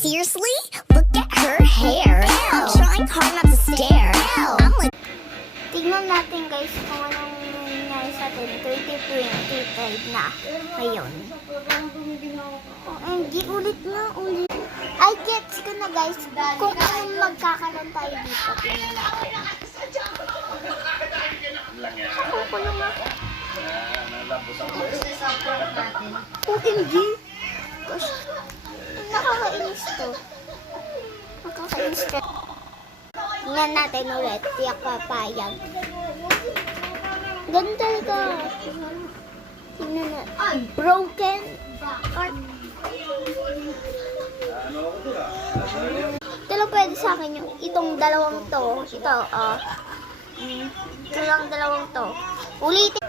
Seriously? Look at her hair. I'm trying hard not to stare. I'm like... Tignan natin guys kung anong nangyari sa atin. 2025 na ngayon. OMG, ulit na, ulit. I gets ko na guys kung anong magkakaroon tayo dito. Tignan natin. Nakukulong ako. OMG. Gosh, nakakainis to. Nakakainis to. Tingnan natin ulit. Tiyak papayag. Ganun talaga. Tingnan natin. Broken heart. Ito lang pwede sa akin yung itong dalawang to. Ito, ito lang dalawang to. Ulitin.